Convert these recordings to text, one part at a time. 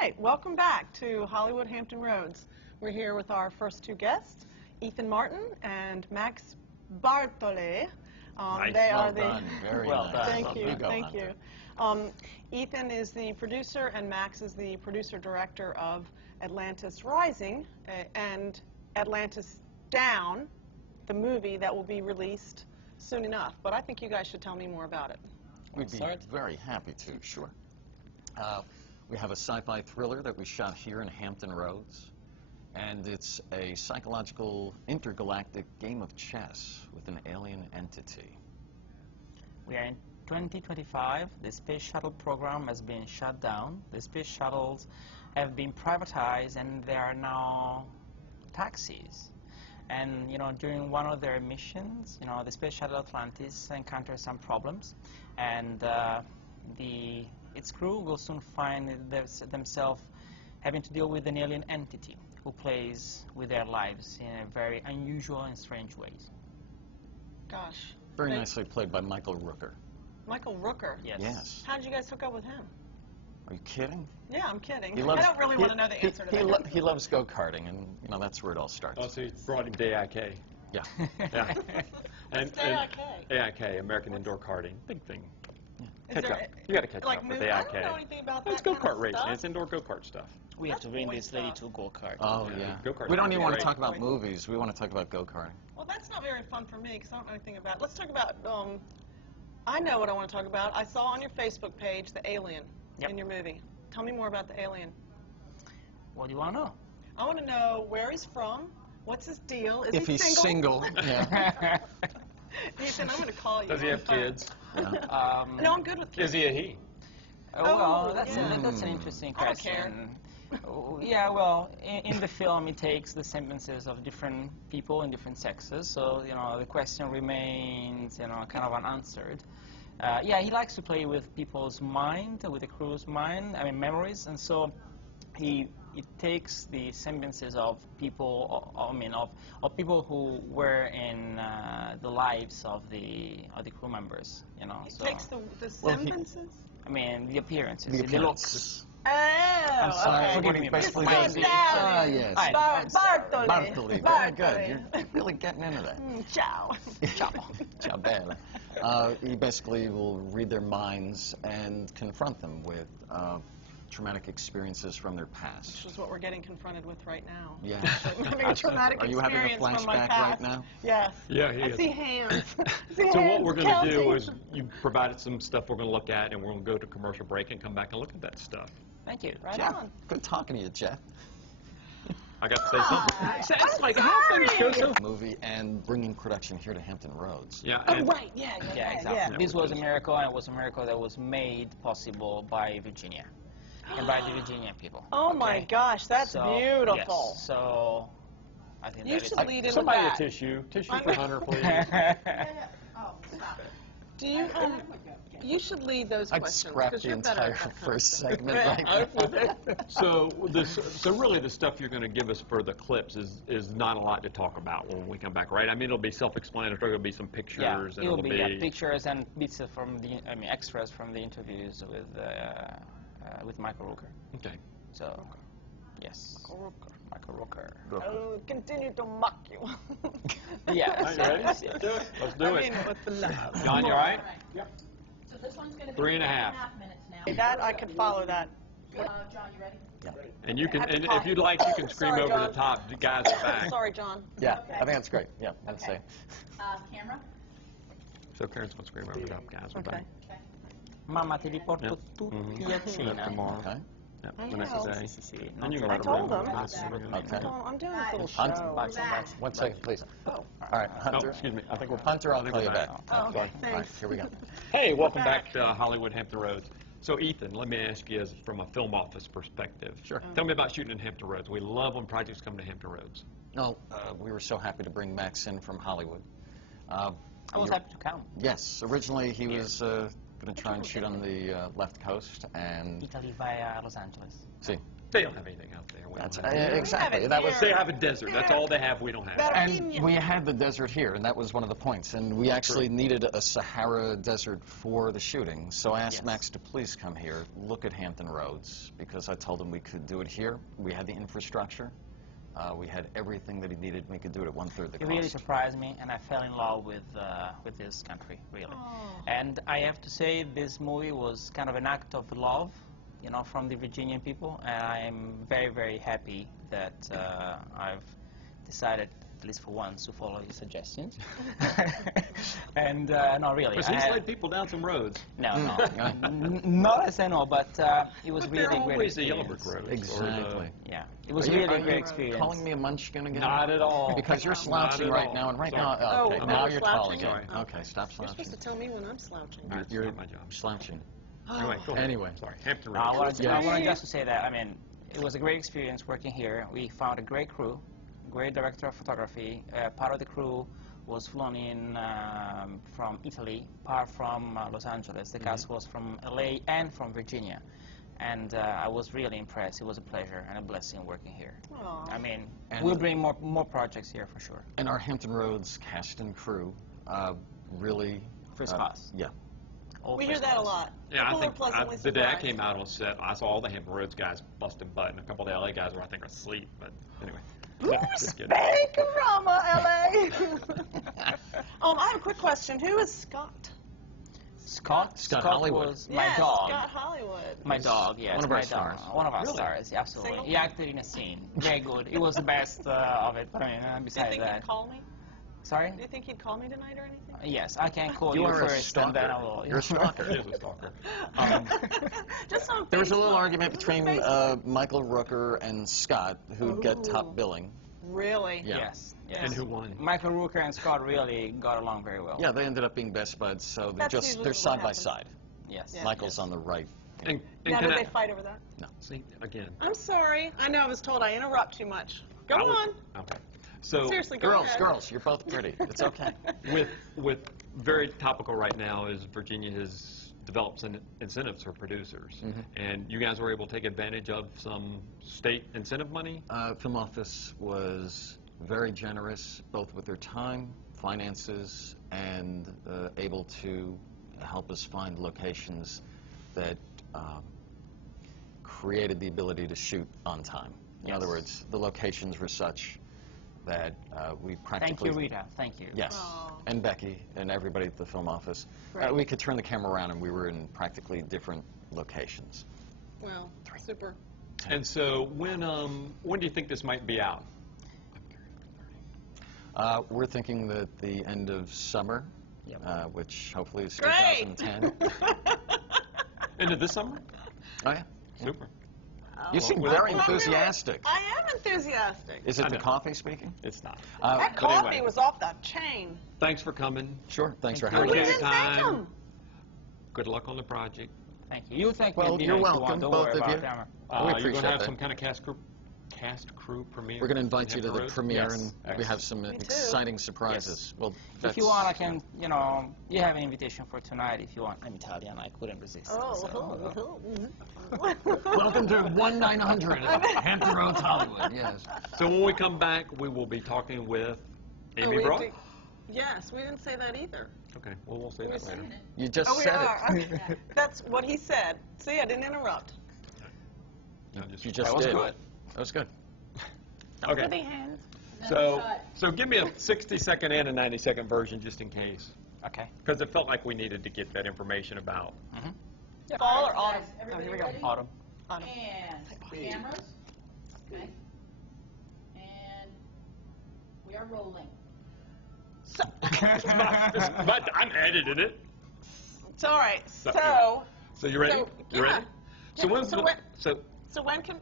right, welcome back to Hollywood Hampton Roads. We're here with our first two guests, Ethan Martin and Max Barthollet. Nice. They Well are the done. Very well nice. done. Thank you, go, thank Hunter. you. Ethan is the producer and Max is the producer-director of Atlantis Rising and Atlantis Down, the movie that will be released soon enough. But I think you guys should tell me more about it. We'd be very happy to, sure. We have a sci-fi thriller that we shot here in Hampton Roads, and it's a psychological intergalactic game of chess with an alien entity. We are in 2025. The space shuttle program has been shut down. The space shuttles have been privatized, and there are now taxis. And during one of their missions, the space shuttle Atlantis encounters some problems, and its crew will soon find themselves having to deal with an alien entity who plays with their lives in a very unusual and strange ways. Gosh. Very nicely played by Michael Rooker. Michael Rooker? Yes. Yes. How did you guys hook up with him? Are you kidding? Yeah, I'm kidding. He loves, I don't really want to know the answer to that. He loves go-karting, and that's where it all starts. Oh, so you brought him to AIK. Yeah. Yeah. What's AIK? AIK, American Indoor Karting. Big thing. Is Catch there up. You got to catch like up with I AIK. don't know anything about It's that kind go-kart of racing. stuff. It's indoor go-kart stuff. We have to bring boy this lady stuff. to go-kart. Oh, Yeah, yeah. go-karting We don't would even be want to great. talk about movies. We want to talk about go-karting. Well, that's not very fun for me because I don't know anything about it. Let's talk about, I know what I want to talk about. I saw on your Facebook page the alien in your movie. Tell me more about the alien. What do you want to know? I want to know where he's from, what's his deal, is If he he's single, yeah. Ethan, I'm going to call you. Does he have kids? Yeah. No, I'm good with kids. Is he a he? Well, Oh, that's yeah. an interesting I don't question. care. Yeah, well, in the film, it takes the semblances of different people in different sexes, so the question remains, kind of unanswered. Yeah, he likes to play with people's mind, with the crew's mind, memories, and so it takes the semblances of people, of people who were in the lives of the crew members, It So takes the semblances? the appearances, The the looks. appearance. Oh, I'm sorry, okay. forgive me. Basically, This is the- Italian. yes. Bartoli. Bartoli, very good. You're really getting into that. Ciao. Ciao. Ciao bella. He basically will read their minds and confront them with traumatic experiences from their past. Which is what we're getting confronted with right now. Yeah. I'm having a traumatic Are you having a experience from my flashback past. right now? Yes. Yeah, he I is. see hands. So what we're going to do is you provided some stuff we're going to look at, and we're going to go to commercial break and come back and look at that stuff. Thank you. Right Jeff, on. good talking to you, Jeff. I got to say something. It's like how things go so. Movie and bringing production here to Hampton Roads. Yeah. Oh, and right. Yeah, Yeah, exactly. This was a miracle, and it was a miracle that was made possible by Virginia and by the Virginia people. Oh, my gosh. That's So, beautiful. Yes, so I think You that should is lead in with Somebody a that. tissue. Tissue for Hunter, please. Oh, stop. Do you, you should lead those I'd questions. scrap 'cause the you're better entire at that kind of first stuff. segment right now. So really the stuff you're going to give us for the clips is not a lot to talk about when we come back, right? I mean, it'll be self-explanatory. It'll be some pictures. Yeah, and it'll be pictures and bits from the, extras from the interviews with Michael Rooker. Okay. So, yes, Michael Rooker. I will continue to mock you. Yeah. Are you ready? Let's do it. Let's do I it. mean, with the love. John, you all right? Yep. So this one's going to be 3.5 minutes now. That, I could follow that. John, you ready? And you can, I have to and pause. if you'd like, you can scream Sorry, over John. the top. The guys are back. Sorry, John. Yeah, I think that's great. Yeah, I'd say. Camera? So Karen's going to scream over the top. Guys are Okay. back. Mamma, ti riporto tutti a cena. Tomorrow. Okay. Yeah, I Vanessa know. say. Sì, sì, And you can I let her told run. them. Okay. I'm doing this little Hunt. show. One second, please. Oh. All right, Oh, Hunter. excuse me. I think we're Hunter, I'll I think call we're you back. Oh, okay, All right, thanks. here we go. Hey, welcome back. back to Hollywood Hampton Roads. So Ethan, let me ask you from a film office perspective. Sure. Tell me about shooting in Hampton Roads. We love when projects come to Hampton Roads. No, we were so happy to bring Max in from Hollywood. I was happy to come. Yes, originally he was Going to try and shoot on the left coast and Italy via Los Angeles. see. They don't have anything out there. We don't That's have anything. exactly. it That was They have a desert. That's all they have. We don't have. Better- And we had the desert here, and that was one of the points. And we actually needed a Sahara desert for the shooting. So I asked Yes. Max to please come here, look at Hampton Roads, because I told him we could do it here. We had the infrastructure. We had everything that he needed. We could do it at one-third the It really cost. surprised me, and I fell in love with this country, really. And I have to say, this movie was kind of an act of love, you know, from the Virginian people, and I am very, very happy that I've decided, at least for once, to follow his suggestions. And no, really. Because he's led people down some roads. No, not as I know, but it was But really they're a great always the experience. Yellow Brick Roads. Exactly. Yeah, it was Are you- really are a great you experience. calling me a munchkin again? Not at all. Because you're slouching Not at right all. now, and right Sorry. now, okay, Oh, now I'm you're slouching? calling Sorry. it. Okay, stop You're slouching. supposed to tell me when I'm slouching. That's You're not my job. slouching. Anyway, go ahead. Anyway. Sorry. Hampton I Roads. wanted just to say that, I mean, it was a great experience working here. We found a great crew, great director of photography. Part of the crew was flown in from Italy, part from Los Angeles. The cast was from LA and from Virginia. And I was really impressed. It was a pleasure and a blessing working here. Aw. I mean, And- we'll bring more projects here for sure. And our Hampton Roads cast and crew really... First class. Yeah. All We hear first that a class. lot. Yeah, I People think are pleasantly the day I surprised. came out on set, I saw all the Hampton Roads guys busting butt, and a couple of the LA guys were, I think, asleep. But anyway. No, just kidding. Bakerama, LA. I have a quick question. Who is Scott? Scott Hollywood. was my Yes, dog. Scott Hollywood. My dog, yes. one of our my dog. stars. One of our Really? stars, absolutely. Single? He acted in a scene. Very good. It was the best of it. But I mean, Do you besides think that. he'd call me? Sorry? Do you think he'd call me tonight or anything? Yes, I can call You you, are a first, and then I will. You're a stalker. He is a stalker. Just on There was a little Facebook. argument This is between Facebook. Michael Rooker and Scott, who'd get top billing. Really? Yeah. Yes. Yes. And who won? Michael Rooker and Scott really got along very well. Yeah, they ended up being best buds, so they're That's usually they're what side by happens. side. Yes. Yeah. Michael's on the right. And Now, can did I, they fight over that? see, again. I'm sorry. I know I was told I interrupt too much. Go I was- on. Okay. So, Seriously, go Girls, ahead. girls, you're both pretty. It's okay. with very topical right now is Virginia has developed some incentives for producers. And you guys were able to take advantage of some state incentive money? Film Office was very generous, both with their time, finances, and able to help us find locations that created the ability to shoot on time. In other Yes. words, the locations were such that we Thank practically... you, Rita. Thank you. Yes, Aw. and Becky and everybody at the Film Office. Great. We could turn the camera around and we were in practically different locations. Well, super. And so when do you think this might be out? We're thinking that the end of summer, Yep. which hopefully is Great. 2010. Into this summer? Oh, yeah. Super. You seem well, very Well, I'm really- enthusiastic. I am enthusiastic. Is it I the know. coffee speaking? It's not. That but coffee anyway. was off the chain. Thanks for coming. Sure. Thanks for Thank having We you. me. didn't thank Time. him. Good luck on the project. Thank you. You thank Well, me. you're if you welcome, want. Don't both worry of about you. them. We You're appreciate going to have that. some kind of cast crew premiere? We're going to invite you to the Road? premiere, Yes. and we have some too. exciting surprises. Well, If you want, I can, you know, you have an invitation for tonight if you want. I'm Italian, I couldn't resist. Oh, so- Welcome to 1-900 Hampton Roads, Hollywood. Yes. So when we come back, we will be talking with Oh, Amy we Brock. did- Yes, we didn't say that either. Okay, well, we'll say We're that later. saying it. You just Oh, we said are. it. Okay. That's what he said. See, I didn't interrupt. No, You just That was did. good. That was good. Okay. Another So, cut. so give me a 60-second and a 90-second version just in case. Okay. Because it felt like we needed to get that information about. Fall or Guys, autumn? everybody here we go. ready? Autumn. Autumn. And cameras. Okay. And we are rolling. But I'm editing it. It's all right. So- So, So you ready? So, You ready? yeah. So when's So the- when- so so when can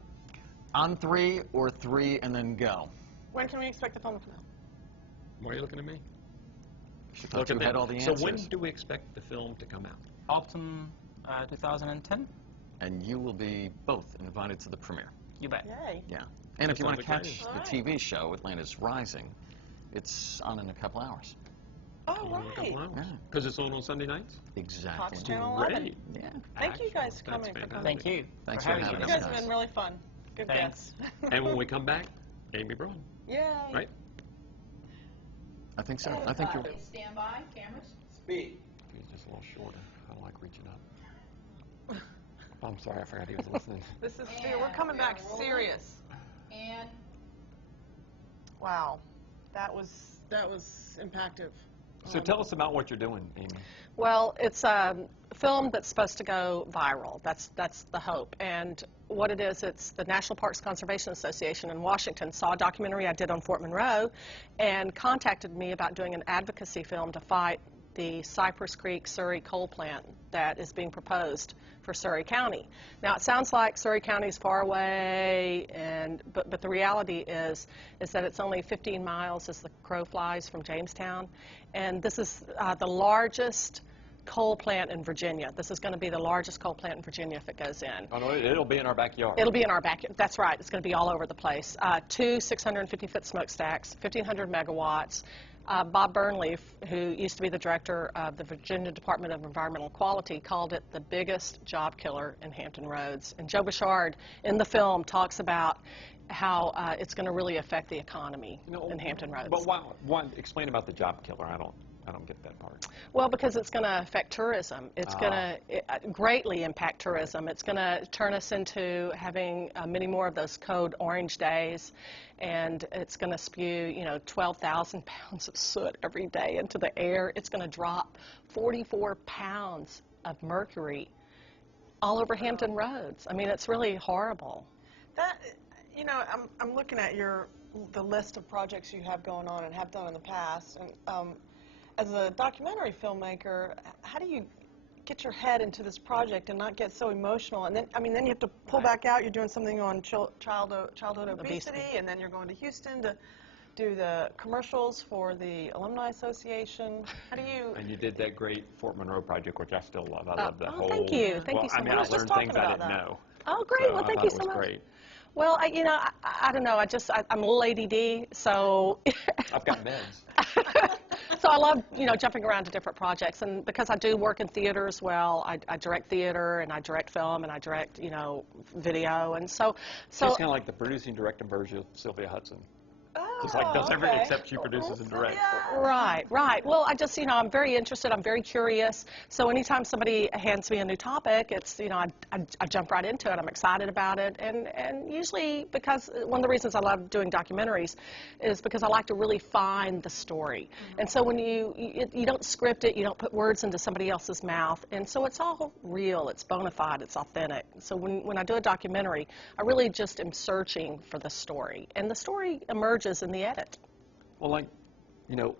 On 3 or 3 and then go. we expect the film to come out? why are you looking at me? I thought you had all the So answers. when do we expect the film to come out? Autumn 2010. And you will be both invited to the premiere. You bet. Yay. Yeah. And if That you want to sounds catch exciting. the TV show, Atlantis Rising, it's on in a couple hours. Oh, right. Because it's on Sunday nights? Exactly. Fox Channel 11. Great. Yeah. Thank you guys for That's coming. fantastic. Thank you. Thanks for for having having You us. us. guys have been really fun. Good Thanks. guests. And when we come back, Amy Braun, Yay. right? I think so. I think you're. Stand by, cameras. Speed. He's just a little shorter. I don't like reaching up. I'm sorry, I forgot he was listening. This is And we're coming we back are rolling. serious. And Wow. That was impactful. So tell us about what you're doing, Amy. Well, it's a film that's supposed to go viral. That's the hope. And what it is, it's the National Parks Conservation Association in Washington saw a documentary I did on Fort Monroe and contacted me about doing an advocacy film to fight the Cypress Creek Surrey coal plant that is being proposed for Surrey County. Now, it sounds like Surrey County is far away, but the reality is that it's only 15 miles as the crow flies from Jamestown, and this is the largest coal plant in Virginia. This is going to be the largest coal plant in Virginia if it goes in. Oh, no, it'll be in our backyard. It'll be in our backyard. That's right. It's going to be all over the place. 2 650-foot smokestacks, 1,500 megawatts. Bob Burnley, who used to be the director of the Virginia Department of Environmental Quality, called it the biggest job killer in Hampton Roads. And Joe Bouchard, in the film, talks about how it's going to really affect the economy in Hampton Roads. But explain about the job killer. I don't get that part. Well, because it's going to affect tourism. It's going to greatly impact tourism. It's going to turn us into having many more of those code orange days, and it's going to spew, 12,000 pounds of soot every day into the air. It's going to drop 44 pounds of mercury all over Hampton Roads. I mean, it's really horrible. That, I'm looking at the list of projects you have going on and have done in the past, and as a documentary filmmaker, how do you get your head into this project and not get so emotional? And then you have to pull back out. You're doing something on childhood obesity, and then you're going to Houston to do the commercials for the Alumni Association. How do you? And you did that great Fort Monroe project, which I still love. I love the whole. Thank you. Thank you so much. I learned things I didn't know. Oh, great. So Well, thank I you thought so it was much. Great. Well, I don't know. I'm a little ADD, so. I've got meds. So I love, jumping around to different projects, and because I do work in theater as well, I direct theater, and I direct film, and I direct, video, and so. She's kind of like the producing director version of Sylvia Hudson. Just like does everything except she produces and directs. Right. Well, I'm very interested. I'm very curious. So anytime somebody hands me a new topic, it's, I jump right into it. I'm excited about it. And usually because one of the reasons I love doing documentaries is because I like to really find the story. Mm-hmm. And so when you don't script it, you don't put words into somebody else's mouth. And so it's all real. It's bona fide. It's authentic. So when I do a documentary, I really just am searching for the story. And the story emerges in the edit. Well,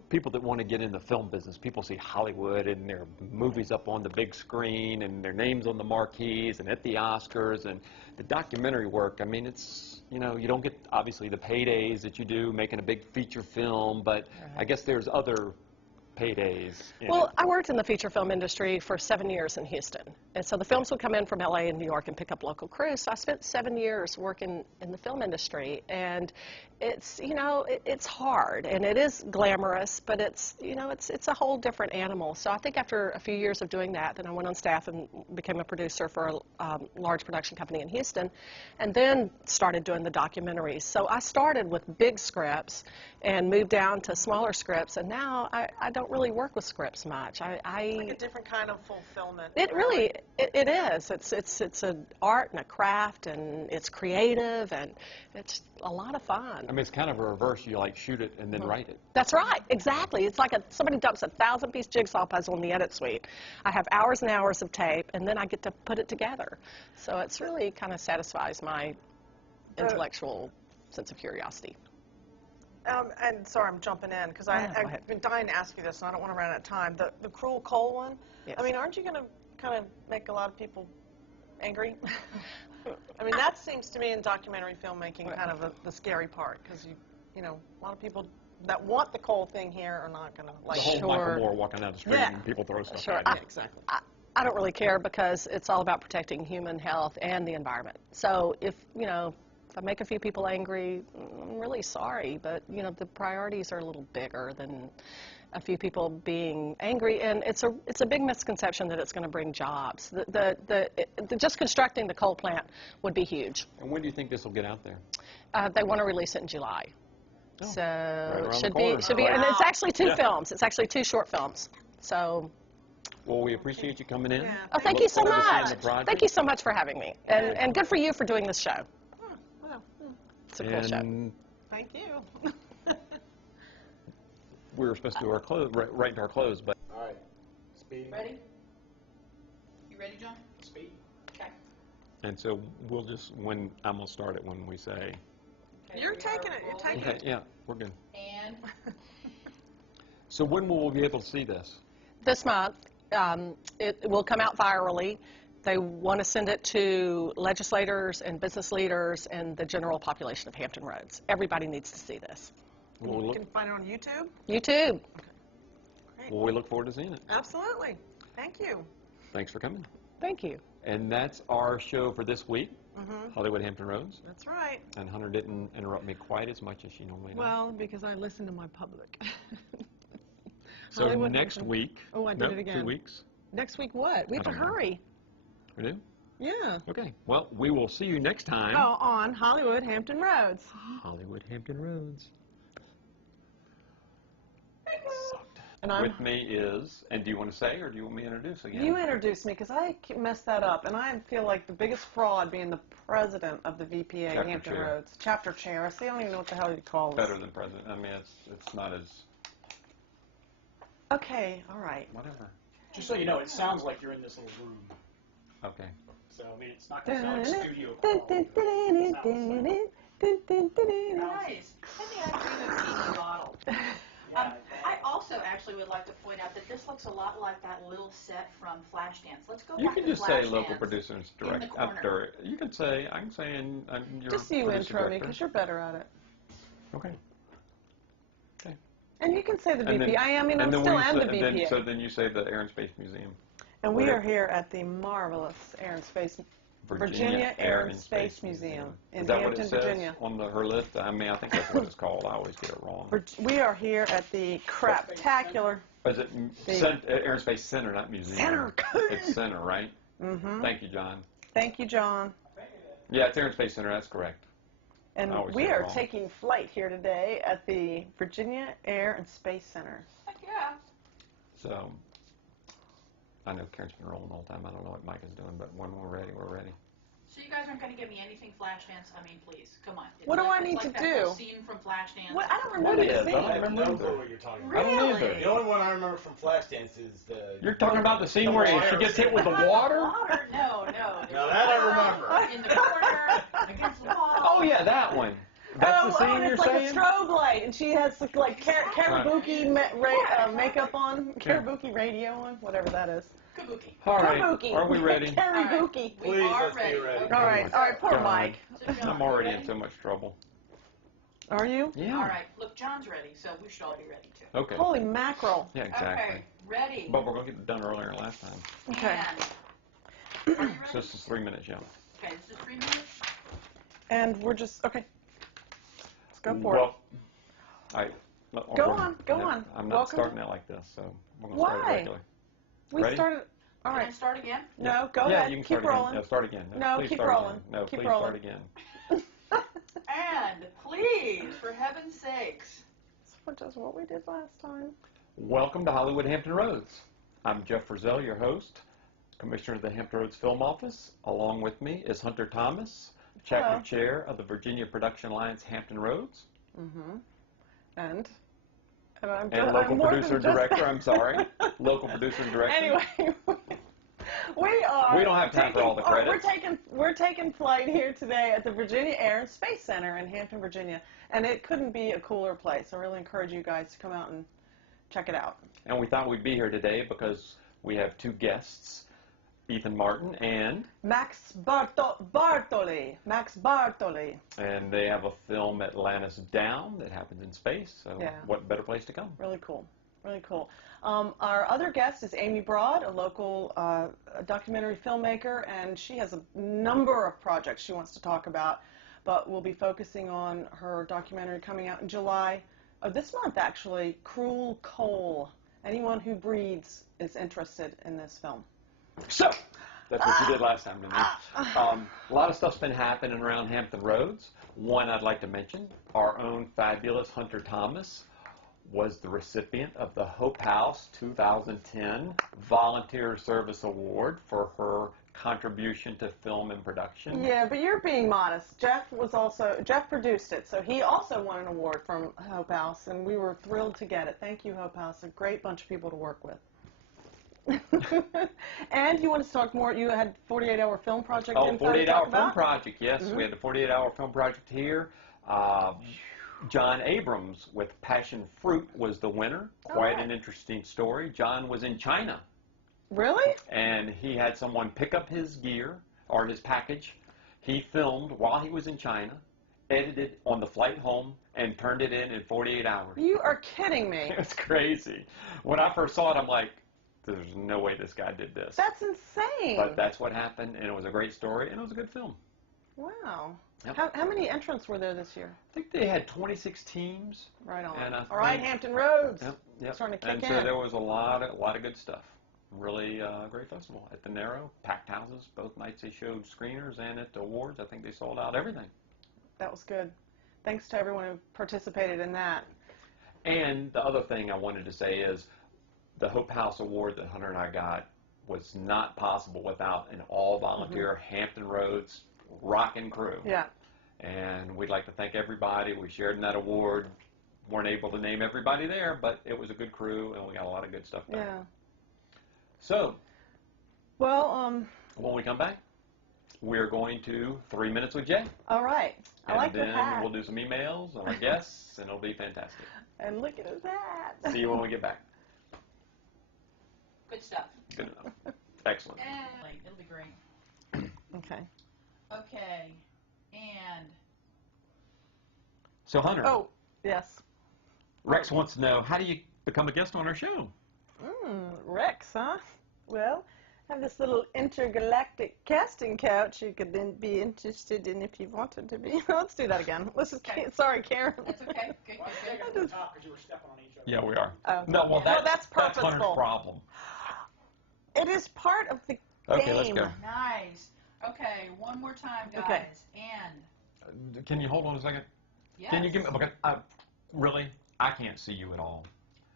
people that want to get in the film business, people see Hollywood and their movies up on the big screen and their names on the marquees and at the Oscars, and the documentary work, it's, you don't get, obviously, the paydays that you do making a big feature film, but I guess there's other paydays. Well, I worked in the feature film industry for 7 years in Houston. And so the films would come in from LA and New York and pick up local crews. So I spent 7 years working in the film industry. And it's, it's hard and it is glamorous, but it's, it's a whole different animal. So I think after a few years of doing that, then I went on staff and became a producer for a large production company in Houston, and then started doing the documentaries. So I started with big scripts and moved down to smaller scripts, and now I don't really work with scripts much. It's like a different kind of fulfillment. It really, it is. It's an art and a craft, and it's creative, and it's a lot of fun. It's kind of a reverse. You shoot it and then write it. That's right, exactly. It's like somebody dumps a 1,000-piece jigsaw puzzle in the edit suite. I have hours and hours of tape, and then I get to put it together. So it's really kind of satisfies my intellectual sense of curiosity. And sorry, I'm jumping in because I've been dying to ask you this, and I don't want to run out of time. The cruel coal one. Yes. Aren't you going to kind of make a lot of people angry? That seems to me in documentary filmmaking kind of the scary part, because a lot of people that want the coal thing here are not going to like. The whole Sure. Michael Moore walking down the street Yeah. and people throw stuff Sure. at you. Exactly. I don't really care because it's all about protecting human health and the environment. So if I make a few people angry, I'm really sorry, but the priorities are a little bigger than a few people being angry, and it's a big misconception that it's going to bring jobs. Just constructing the coal plant would be huge. And when do you think this will get out there? They want to release it in July. Oh, So right around the should corner. be, and it's actually two Yeah. films. It's actually 2 short films. So, Well, we appreciate you coming in. Yeah. oh, thank Look you so forward to seeing much. the project. Thank you so much for having me, and good for you for doing this show. Well, It's a cool show. And thank you. we were supposed to do our close, right into our close, but All right. Speed. Ready? You ready, John? Speed. Okay. and so we'll just I'm gonna start it when we say. Okay, You're we have taking our it, you're roll. taking Okay, yeah, we're good. And So when will we be able to see this? This month, it will come out virally. They want to send it to legislators and business leaders and the general population of Hampton Roads. Everybody needs to see this. Will we You look, can find it on YouTube. YouTube. will we look forward to seeing it? Absolutely. Thank you. Thanks for coming. Thank you. And that's our show for this week, Mm-hmm. Hollywood Hampton Roads. That's right. And Hunter didn't interrupt me quite as much as she normally does. Well, because I listen to my public. So Hollywood next Hampton. week. Oh, I did no, it again. 2 weeks. Next week what? We have I to don't know. hurry. We do? Yeah. Okay. Well, we will see you next time. Oh, on Hollywood Hampton Roads. Hollywood Hampton Roads. And I'm, With me is, and do you want to say, or do you want me to introduce again? you introduced me because I messed that up, and I feel like the biggest fraud being the president of the VPA Chapter Hampton chair. Roads. Chapter chair. I see, I don't even know what the hell you call it. Better than president. I mean, it's not as, Okay, all right. whatever. Just so you know, it sounds like you're in this little room. Okay. So, I mean, it's not going to sound like studio quality. nice. Let me ask you a teeny bottle. I also actually would like to point out that this looks a lot like that little set from Flashdance. Let's go You back can to just say Flashdance. local producers in the direct. corner. You can say, I'm saying, I'm your Just you producer intro me director. because you're better at it. Okay. And you can say the And then- VP. I mean, I'm and then still we am say- the and then- VP. So then you say the Air and Space Museum. And we Where- are here at the marvelous Air and Space Virginia Air and Space Museum in Is that Hampton, what it Virginia. says on her list? I mean, I think that's what it's called. I always get it wrong. We are here at the craptacular Is it Air and Space Center, not museum? Center. It's center, right? Mm-hmm. Thank you, John. Thank you, John. Yeah, it's Air and Space Center. That's correct. And I always we get it are wrong. taking flight here today at the Virginia Air and Space Center. Heck yeah. So, I know Karen's been rolling all the time. I don't know what Mike is doing, but when we're ready, we're ready. So you guys aren't going to give me anything Flashdance? I mean, please, come on. It's What do like, I need it's like to that whole do? scene from Flashdance. What? I don't What remember is? the I scene. I have no remember. clue what you're talking I about. don't Really? either. The only one I remember from Flashdance is the... You're talking about the scene where she gets hit with the water? Water? No. No, that I remember. In the corner, against the wall. Oh, yeah, that one. That's the scene and you're it's like saying? a strobe light, and she has like Karabuki makeup on, Karabuki radio on, whatever that is. Kabuki. All right. Karabuki. Are we ready? Karabuki. We Please, are let's be ready. ready. Okay. All right, poor God. Mike. So, John, I'm already you in ready? so much trouble. Are you? Yeah. All right. Look, John's ready, so we should all be ready too. Okay. Holy mackerel. Yeah, exactly. Okay. Ready. But we're going to get it done earlier than last time. Okay. And, are you So ready? this is 3 minutes, young. Okay, this is 3 minutes. And we're just, okay. Let's go for Well, Go on. I'm not Welcome. starting it like this, so we're going to start Why? it regular. it. We Ready? started, all Can I right. start again? No, go yeah, ahead. you can Keep start rolling. again. No, start again. No, please keep start rolling. Again. No, Keep please rolling. start again. And please, for heaven's sakes. Which is what we did last time. Welcome to Hollywood Hampton Roads. I'm Jeff Frizzell, your host, Commissioner of the Hampton Roads Film Office. Along with me is Hunter Thomas, Chapter Hello. Chair of the Virginia Production Alliance Hampton Roads. Mm-hmm. And I'm And local producer director, I'm sorry. Local producer and director. Anyway, we are. We don't have time for all the credits. We're taking flight here today at the Virginia Air and Space Center in Hampton, Virginia, and it couldn't be a cooler place. I really encourage you guys to come out and check it out. And we thought we'd be here today because we have 2 guests, Ethan Martin Max Bartoli. Max Bartoli. and they have a film, Atlantis Down, that happens in space. So Yeah. what better place to come? Really cool. Really cool. Our other guest is Amy Broad, a local documentary filmmaker, and she has a number of projects she wants to talk about, but we'll be focusing on her documentary coming out in July this month, actually, Cruel Coal. Anyone who breathes is interested in this film. So, that's what you did last time, Mindy. A lot of stuff's been happening around Hampton Roads. One I'd like to mention, our own fabulous Hunter Thomas was the recipient of the Hope House 2010 Volunteer Service Award for her contribution to film and production. Yeah, but you're being modest. Jeff produced it, so he also won an award from Hope House, and we were thrilled to get it. Thank you, Hope House. A great bunch of people to work with. And you want to talk more? You had 48-hour film project. Oh, info to 48-hour talk film about? project, yes. We had the 48-hour film project here. John Abrams with Passion Fruit was the winner. Quite an interesting story. John was in China. Really? And he had someone pick up his gear, or his package. He filmed while he was in China, edited on the flight home, and turned it in 48 hours. You are kidding me. It's crazy. When I first saw it, I'm like, there's no way this guy did this. That's insane. But that's what happened, and it was a great story, and it was a good film. Wow. Yep. How many entrants were there this year? I think they had 26 teams. Right on. And I All right, think- Hampton Roads. Yep. Starting to kick and in. so there was a lot of good stuff. Really great festival at the Narrow, packed houses. Both nights they showed screeners, and at the awards, I think they sold out everything. That was good. Thanks to everyone who participated in that. And the other thing I wanted to say is the Hope House Award that Hunter and I got was not possible without an all-volunteer Hampton Roads rockin' crew. Yeah. And we'd like to thank everybody. We shared in that award. Weren't able to name everybody there, but it was a good crew, and we got a lot of good stuff done. Yeah. So, Well, when we come back, we're going to 3 Minutes with Jay. all right. I like the And then hat. we'll do some emails on our guests, and it'll be fantastic. And look at his hat. See you when we get back. Good stuff. Good enough. Excellent. It'll be great. Okay. Okay, and So, Hunter, Oh, yes. Rex wants to know, how do you become a guest on our show? Rex, huh? Well, I have this little intergalactic casting couch you could then be interested in if you wanted to be. Let's do that again. Sorry, Karen. that's okay. Good, good, good. Take it to the top because you were stepping on each other. Yeah, we are. Oh. No, well, No, that's that's Hunter's purposeful. problem. It is part of the Okay, game. let's go. Nice. Okay, one more time, guys. Okay. And Can you hold on a second? yes. Can you give me, okay, really? I can't see you at all.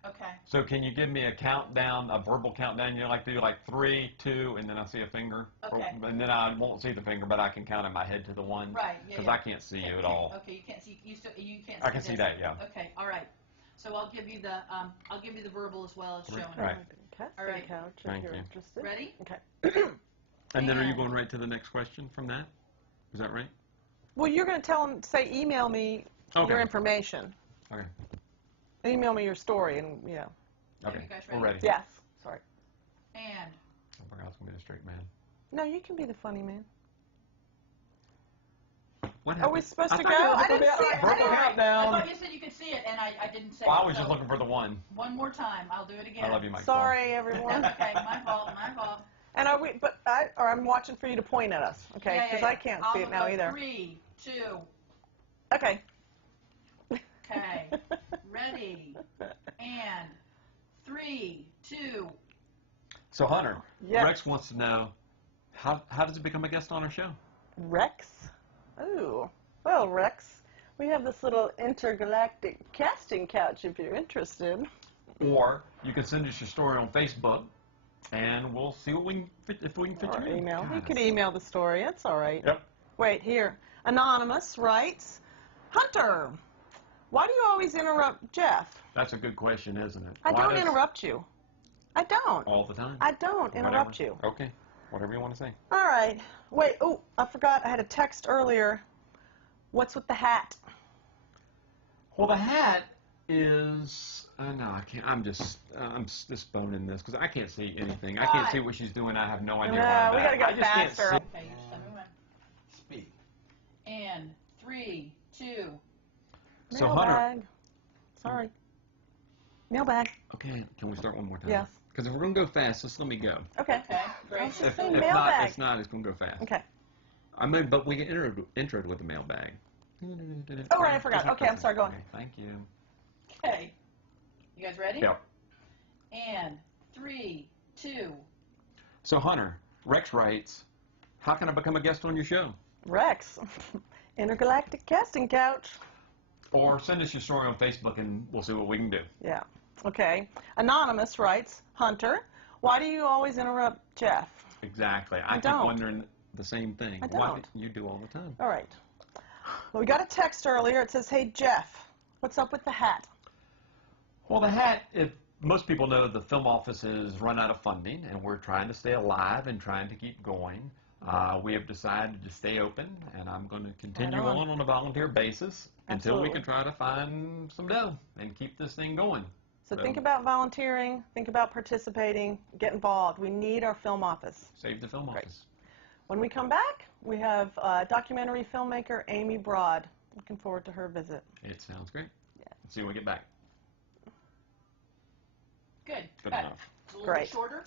Okay. So can you give me a countdown, a verbal countdown? You know, like do like 3, 2, and then I see a finger. Okay. And then I won't see the finger, but I can count in my head to the 1. Right. Yeah. Because yeah. I can't see you at all. Okay, you can't see. You can't. I can this. see that, yeah. Okay. All right. So I'll give you the verbal as well as showing. Right. Casting All right. couch if Thank you're you. interested. Ready? Okay. And then are you And- going right to the next question from that? Is that right? Well, you're going to tell them, email me Okay. your information. Okay. Email me your story, and yeah. Are Okay. you guys We're ready? ready. Yes. Sorry. And I forgot I was going to be the straight man. No, you can be the funny man. What Are happened? we supposed I to thought go? you were I looking didn't at see the it. verbal I didn't- countdown. I thought you said you could see it, and I didn't say Well, it. I was just so looking for the 1. One more time. I'll do it again. I love you, Mike. Sorry, everyone. That's okay. My fault. My fault. And are we? But I'm watching for you to point at us, okay? Yeah, Because yeah, I yeah. can't I'll see it now go either. 3, 2. Okay. Okay. Ready. And 3, 2. So, Hunter, Yes. Rex wants to know, how does it become a guest on our show? Rex. Ooh. Well, Rex, we have this little intergalactic casting couch if you're interested. Or you can send us your story on Facebook, and we'll see what we can fit, if we can fit Or you in. email. God, You could it's- email the story. That's all right. Yep. Wait, here. Anonymous writes, Hunter, why do you always interrupt Jeff? That's a good question, isn't it? I Why don't does- interrupt you. I don't. All the time? I don't interrupt Whatever. you. Okay. Whatever you want to say. All right. Wait. Oh, I forgot. I had a text earlier. What's with the hat? Well, the hat is... no, I can't. I'm just boning this because I can't see anything. I can't see what she's doing. I have no idea No, where I'm we at. gotta go I just can't faster. see. Okay, just let me run. Speak. And 3, 2. So, Hunter... Mailbag. Sorry. Mailbag. Okay, can we start one more time? Yes. Because if we're going to go fast, just let me go. Okay. Okay, great. Just If say not, mailbag. it's not. It's going to go fast. Okay. I mean, but we can intro with the mailbag. Oh, right, I forgot. Okay, I'm sorry, go on. Okay, thank you. Okay. You guys ready? Yep. And 3, 2. So Hunter, Rex writes, how can I become a guest on your show? Rex, intergalactic casting couch. Or send us your story on Facebook and we'll see what we can do. Yeah. Okay. Anonymous writes, Hunter, why do you always interrupt Jeff? Exactly. I keep don't. wondering the same thing. I Why don't. you do all the time. All right. Well, we got a text earlier. It says, hey, Jeff, what's up with the hat? Well, the hat, if most people know, the film office has run out of funding, and we're trying to stay alive and trying to keep going. We have decided to stay open, and I'm going to continue Right on. on a volunteer basis until we Absolutely. can try to find some dough and keep this thing going. So think about volunteering, think about participating, get involved. We need our film office. Save the film Great. office. When we come back, we have documentary filmmaker Amy Broad. Looking forward to her visit. It sounds great. Yeah. Let's see when we get back. Good. Good Got it. enough. It's a little Great. bit shorter.